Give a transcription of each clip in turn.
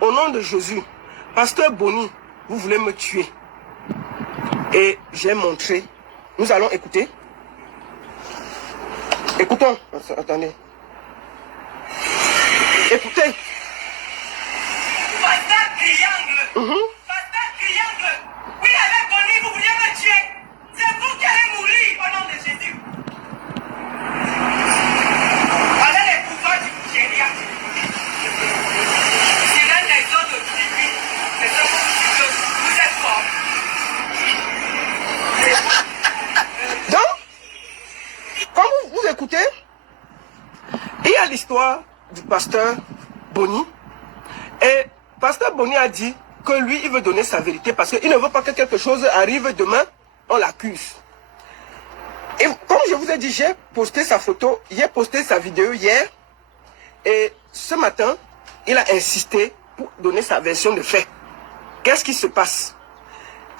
au nom de Jésus, Pasteur Boni, vous voulez me tuer. Et j'ai montré. Nous allons écouter. Écoutons. Attendez. Écoutez. Pasteur Triangle. Pasteur Triangle. Oui, avec Boni, vous vouliez me tuer. C'est vous qui allez mourir au nom de Jésus. Voilà les pouvoirs du Nigeria. C'est l'un des autres tribus. C'est ce que vous êtes forts. Donc, quand vous écoutez, il y a l'histoire du pasteur Boni. Et pasteur Boni a dit que lui, il veut donner sa vérité parce qu'il ne veut pas que quelque chose arrive demain, on l'accuse. Et comme je vous ai dit, j'ai posté sa photo, j'ai posté sa vidéo hier. Et ce matin, il a insisté pour donner sa version de fait. Qu'est-ce qui se passe?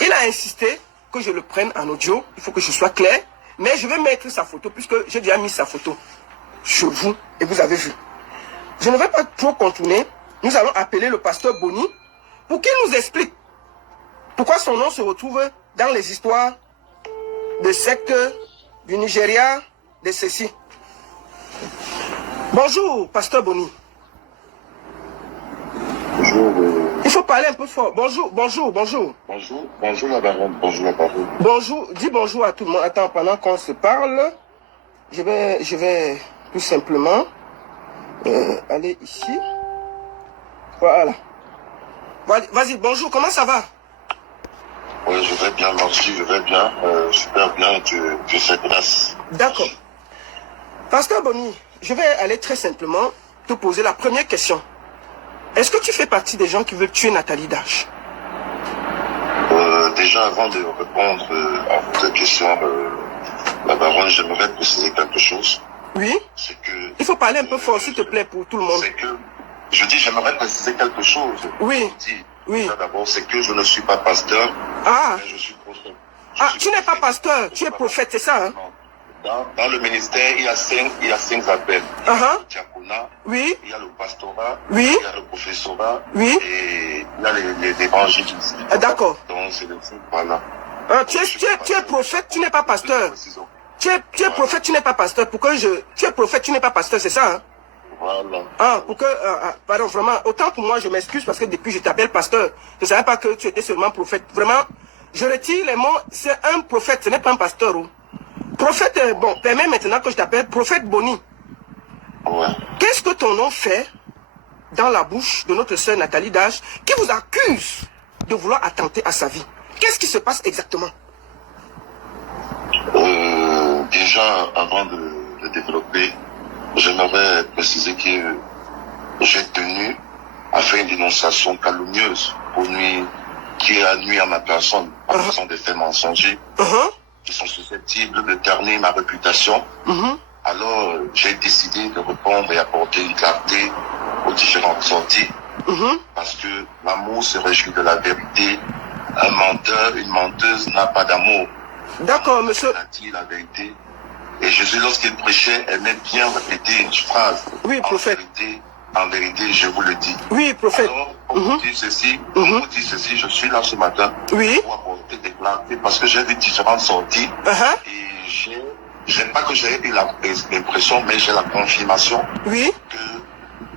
Il a insisté que je le prenne en audio. Il faut que je sois clair. Mais je vais mettre sa photo puisque j'ai déjà mis sa photo sur vous et vous avez vu. Je ne vais pas trop contourner. Nous allons appeler le pasteur Boni pour qu'il nous explique pourquoi son nom se retrouve dans les histoires de sectes du Nigeria, de ceci. Bonjour, pasteur Boni. Bonjour. Il faut parler un peu fort. Bonjour. Bonjour la baronne. Bonjour la baronne. Bonjour, dis bonjour à tout le monde. Attends, pendant qu'on se parle, je vais tout simplement aller ici. Voilà. Vas-y, bonjour, comment ça va? Oui, je vais bien, merci, je vais bien. Super bien, Dieu fait grâce. D'accord. Pasteur Boni, je vais aller très simplement te poser la première question. Est-ce que tu fais partie des gens qui veulent tuer Nathalie Dash? Déjà, avant de répondre à votre question, la baronne, j'aimerais préciser quelque chose. Oui? C'est que... Il faut parler un peu fort, s'il te plaît, pour tout le monde. C'est que... Je dis, j'aimerais préciser quelque chose. Oui. Je dis, Oui. d'abord, c'est que je ne suis pas pasteur. Ah. Mais je suis prophète. Tu n'es pas pasteur, tu es prophète, c'est ça, hein? Dans le ministère, il y a cinq appels. Il y a le diaconat, oui. il y a le pastorat, oui. il y a le professorat, oui. Et il y a l'évangélisme. D'accord. Donc c'est le truc, voilà. Tu es prophète, tu n'es pas pasteur. Tu es prophète, tu n'es pas pasteur. Tu es prophète, tu n'es pas pasteur, c'est ça, hein? Voilà. Pardon, vraiment, autant pour moi, je m'excuse parce que depuis je t'appelle pasteur. Je ne savais pas que tu étais seulement prophète. Vraiment, je retire les mots, c'est un prophète, ce n'est pas un pasteur. Oh. Prophète, bon, permets maintenant que je t'appelle prophète Boni. Ouais. Qu'est-ce que ton nom fait dans la bouche de notre sœur Nathalie Dash qui vous accuse de vouloir attenter à sa vie? Qu'est-ce qui se passe exactement? Déjà, avant de développer, j'aimerais préciser que j'ai tenu à faire une dénonciation calomnieuse qui a nuit à ma personne en faisant des faits mensongers qui sont susceptibles de ternir ma réputation. Alors, j'ai décidé de répondre et apporter une clarté aux différentes sorties parce que l'amour se réjouit de la vérité. Un menteur, une menteuse n'a pas d'amour. D'accord, monsieur. Il a dit la vérité. Et Jésus, lorsqu'il prêchait, aimait bien répéter une phrase. Oui, prophète. En vérité, je vous le dis. Oui, prophète. Alors, on vous dit ceci, je suis là ce matin pour apporter des clartés parce que j'ai vu différentes sorties. Et j'ai pas que j'ai eu l'impression, mais j'ai la confirmation que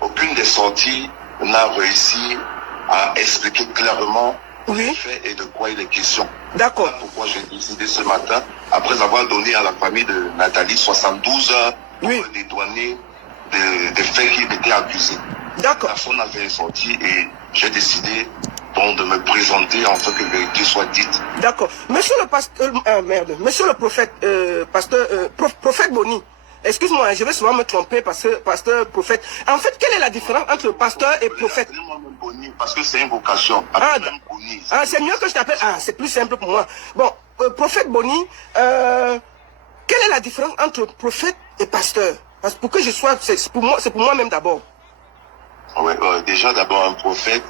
aucune des sorties n'a réussi à expliquer clairement les faits et de quoi il est question. D'accord. C'est pourquoi j'ai décidé ce matin, après avoir donné à la famille de Nathalie 72 heures pour dédouaner des faits qui étaient accusés. D'accord. Personne n'avait sorti et j'ai décidé donc de me présenter en ce que la vérité soit dite. D'accord. Monsieur le pasteur, monsieur le prophète, prophète Boni, excuse-moi, je vais souvent me tromper parce que pasteur, prophète. En fait, quelle est la différence entre pasteur et prophète? Boni, parce que c'est une vocation. C'est mieux que je t'appelle. C'est plus simple pour moi. Bon, prophète Boni, quelle est la différence entre prophète et pasteur? Parce que pour que je sois, c'est pour moi-même d'abord. Déjà d'abord un prophète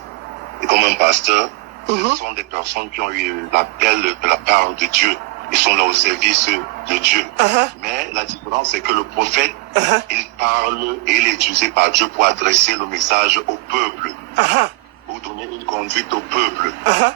et comme un pasteur, ce sont des personnes qui ont eu l'appel de la part de Dieu. Ils sont là au service de Dieu. Mais la différence, c'est que le prophète, il parle et il est utilisé par Dieu pour adresser le message au peuple. une conduite au peuple. Uh-huh.